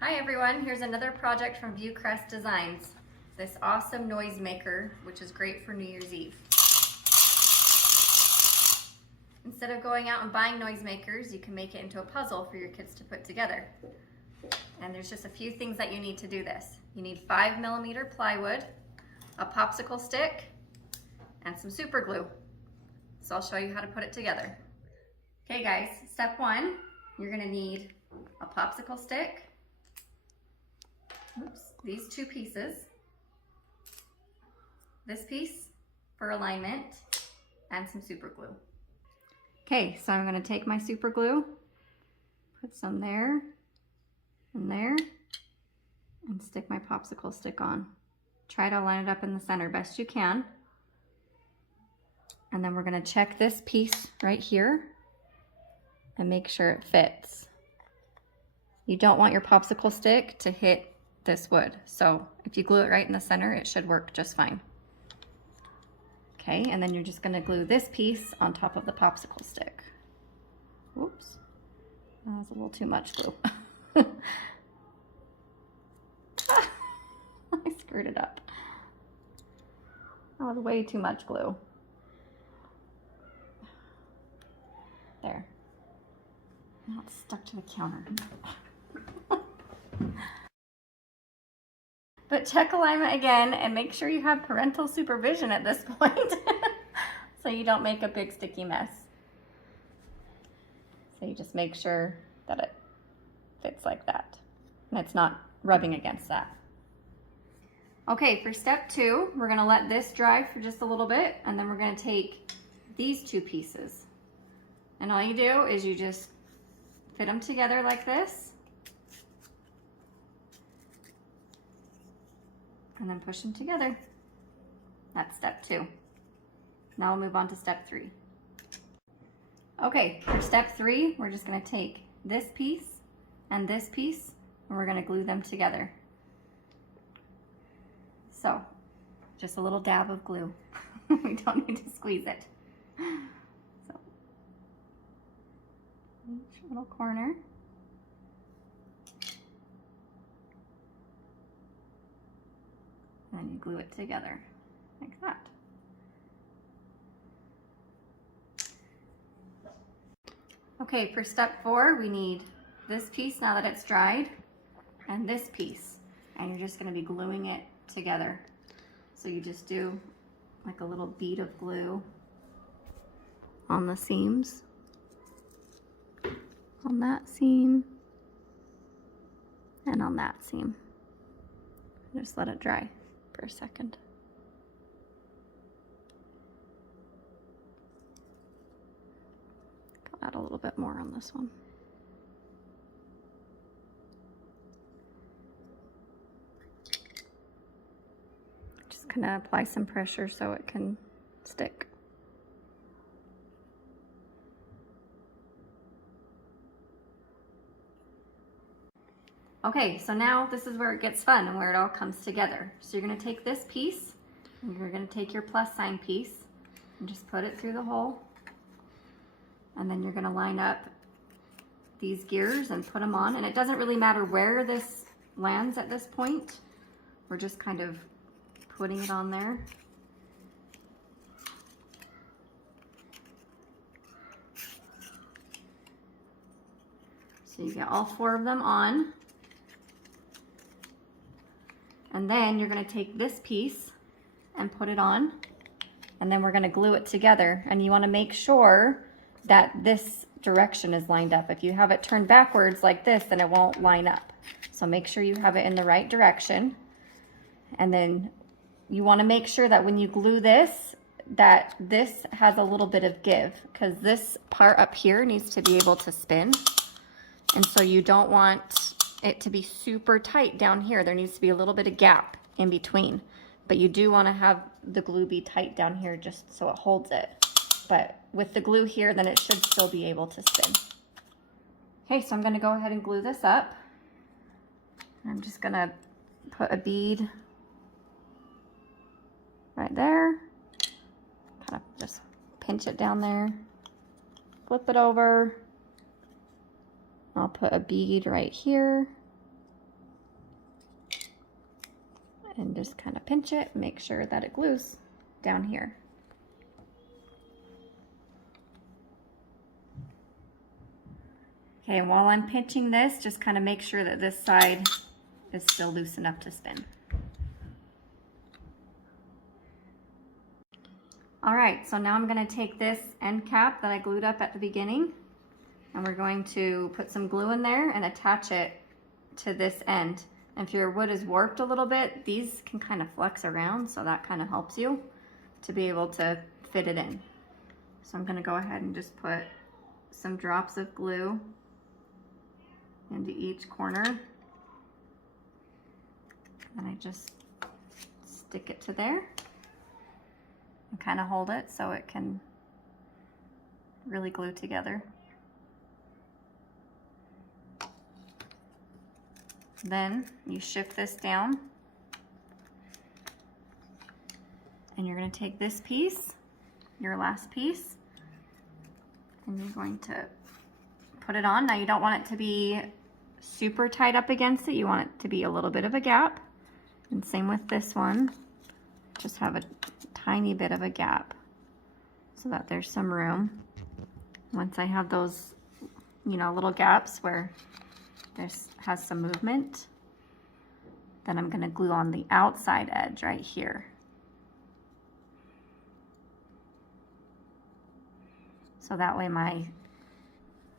Hi everyone, here's another project from Viewcrest Designs. This awesome noise maker, which is great for New Year's Eve. Instead of going out and buying noisemakers, you can make it into a puzzle for your kids to put together. And there's just a few things that you need to do this. You need 5mm plywood, a popsicle stick, and some super glue. So I'll show you how to put it together. Okay guys, step one, you're gonna need a popsicle stick, these two pieces, this piece for alignment, and some super glue. Okay, so I'm going to take my super glue, put some there and there, and stick my popsicle stick on. Try to line it up in the center best you can. And then we're going to check this piece right here and make sure it fits. You don't want your popsicle stick to hit this wood. So if you glue it right in the center, it should work just fine. Okay, and then you're just gonna glue this piece on top of the popsicle stick. Whoops, that was a little too much glue. I screwed it up. That was way too much glue. There. Now it's stuck to the counter. But check alignment again and make sure you have parental supervision at this point so you don't make a big sticky mess. So you just make sure that it fits like that and it's not rubbing against that. Okay, for step two, we're gonna let this dry for just a little bit and then we're gonna take these two pieces. And all you do is you just fit them together like this. And then push them together. That's step two. Now we'll move on to step three. Okay, for step three, we're just gonna take this piece and we're gonna glue them together. So, just a little dab of glue. We don't need to squeeze it. So, each little corner. And you glue it together like that. Okay, for step four, we need this piece now that it's dried and this piece, and you're just going to be gluing it together. So you just do like a little bead of glue on the seams, on that seam, and on that seam. Just let it dry for a second. I'll add a little bit more on this one. Just kind of apply some pressure so it can stick. Okay, so now this is where it gets fun and where it all comes together. So you're gonna take this piece, and you're gonna take your plus sign piece, and just put it through the hole. And then you're gonna line up these gears and put them on. And it doesn't really matter where this lands at this point. We're just kind of putting it on there. So you get all four of them on. And then you're going to take this piece and put it on, and then we're going to glue it together. And you want to make sure that this direction is lined up. If you have it turned backwards like this, then it won't line up. So make sure you have it in the right direction. And then you want to make sure that when you glue this, that this has a little bit of give, because this part up here needs to be able to spin. And so you don't want it to be super tight down here. There needs to be a little bit of gap in between, but you do want to have the glue be tight down here just so it holds it. But with the glue here, then it should still be able to spin. Okay, so I'm going to go ahead and glue this up. I'm just going to put a bead right there, kind of just pinch it down there, flip it over. I'll put a bead right here and just kind of pinch it, make sure that it glues down here. Okay, and while I'm pinching this, just kind of make sure that this side is still loose enough to spin. All right, so now I'm gonna take this end cap that I glued up at the beginning, and we're going to put some glue in there and attach it to this end. And if your wood is warped a little bit, these can kind of flex around, so that kind of helps you to be able to fit it in. So I'm gonna go ahead and just put some drops of glue into each corner. And I just stick it to there and kind of hold it so it can really glue together. Then you shift this down and you're going to take this piece, your last piece, and you're going to put it on. Now you don't want it to be super tight up against it. You want it to be a little bit of a gap. And same with this one. Just have a tiny bit of a gap so that there's some room. Once I have those, you know, little gaps where this has some movement, then I'm going to glue on the outside edge right here. So that way my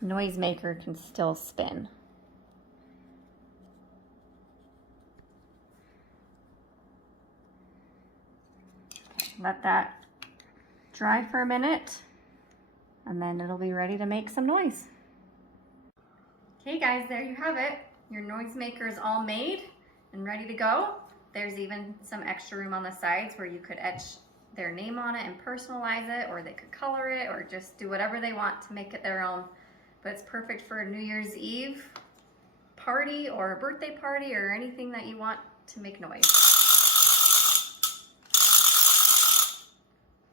noisemaker can still spin. Let that dry for a minute and then it'll be ready to make some noise. Okay guys, there you have it. Your noisemaker is all made and ready to go. There's even some extra room on the sides where you could etch their name on it and personalize it, or they could color it, or just do whatever they want to make it their own. But it's perfect for a New Year's Eve party or a birthday party or anything that you want to make noise.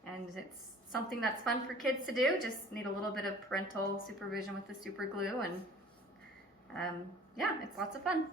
And it's something that's fun for kids to do. Just need a little bit of parental supervision with the super glue, and yeah, it's lots of fun.